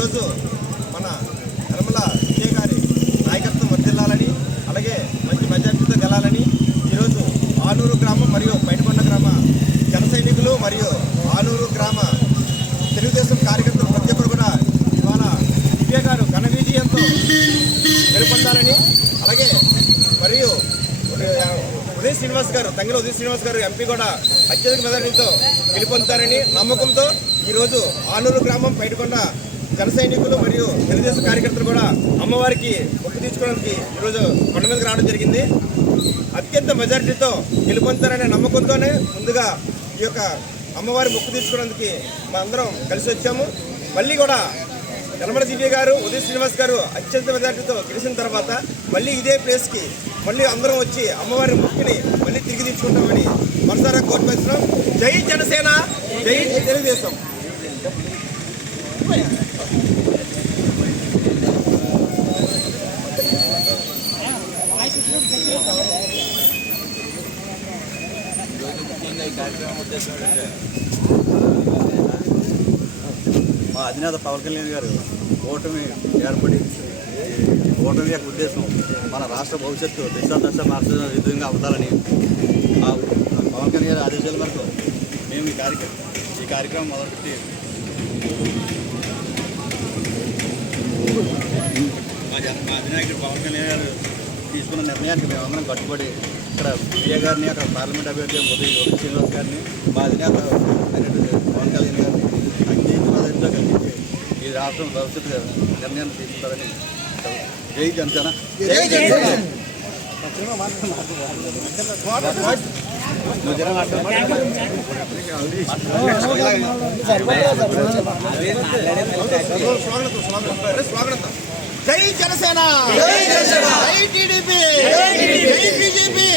ఈరోజు మన యనమల విజయ్ గారి నాయకత్వం వర్ధిల్లాలని, అలాగే మంచి మెజార్టీతో గెలాలని ఈరోజు ఆనూరు గ్రామం మరియు పైడికొండ గ్రామ జన సైనికులు మరియు ఆనూరు గ్రామ తెలుగుదేశం కార్యకర్తలు ప్రతి ఒక్కరు కూడా ఇవాళ విజయ్ గారు ఘన విజయంతో గెలుపొందాలని, అలాగే మరియు ఉదయ్ శ్రీనివాస్ గారు తంగిల ఉదయ్ శ్రీనివాస్ గారు ఎంపీ కూడా అత్యధిక మెజార్టీతో గెలుపొందుతారని నమ్మకంతో ఈరోజు ఆనూరు గ్రామం పైడికొండ జన సైనికులు మరియు తెలుగుదేశం కార్యకర్తలు కూడా అమ్మవారికి మొక్కు తీర్చుకోవడానికి ఈరోజు కొండ మీదకి రావడం జరిగింది. అత్యంత మెజార్టీతో గెలుపొందుతారనే నమ్మకంతోనే ముందుగా ఈ యొక్క అమ్మవారి మొక్కు తీర్చుకోవడానికి మా అందరం కలిసి వచ్చాము. మళ్ళీ కూడా యనమల దివ్య గారు ఉదయ్ శ్రీనివాస్ గారు అత్యంత మెజార్టీతో గెలిచిన తర్వాత మళ్ళీ ఇదే ప్లేస్కి మళ్ళీ అందరం వచ్చి అమ్మవారి మొక్కుని మళ్ళీ తిరిగి తీర్చుకుంటామని మనసారా కోరుకుంటున్నాం. జై జనసేన, జై తెలుగుదేశం. మా అధినేత పవన్ కళ్యాణ్ గారు ఓటమి ఏర్పడి ఓటమి యొక్క ఉద్దేశం మన రాష్ట్ర భవిష్యత్తు దిశాదశ మార్చే విధంగా అవుతారని మా పవన్ కళ్యాణ్ గారి ఆదేశాల మేరకు మేము ఈ కార్యక్రమం మొదలుపెట్టి మా అధినాయకుడు పవన్ కళ్యాణ్ గారు తీసుకున్న నిర్ణయానికి మేమందరం కట్టుబడి ఇక్కడ విజయ్ గారిని, అక్కడ పార్లమెంట్ అభ్యర్థి ఉదయ్ శ్రీనివాస్ గారిని, మా అధినేత పవన్ కళ్యాణ్ గారిని అత్యంత కలిసి ఈ రాష్ట్రం భవిష్యత్తు నిర్ణయాన్ని తీసుకుంటారని. జై జనసేన, జై జనసేన. జై జనసేన, జై టీడీపీ, జై బీజేపీ.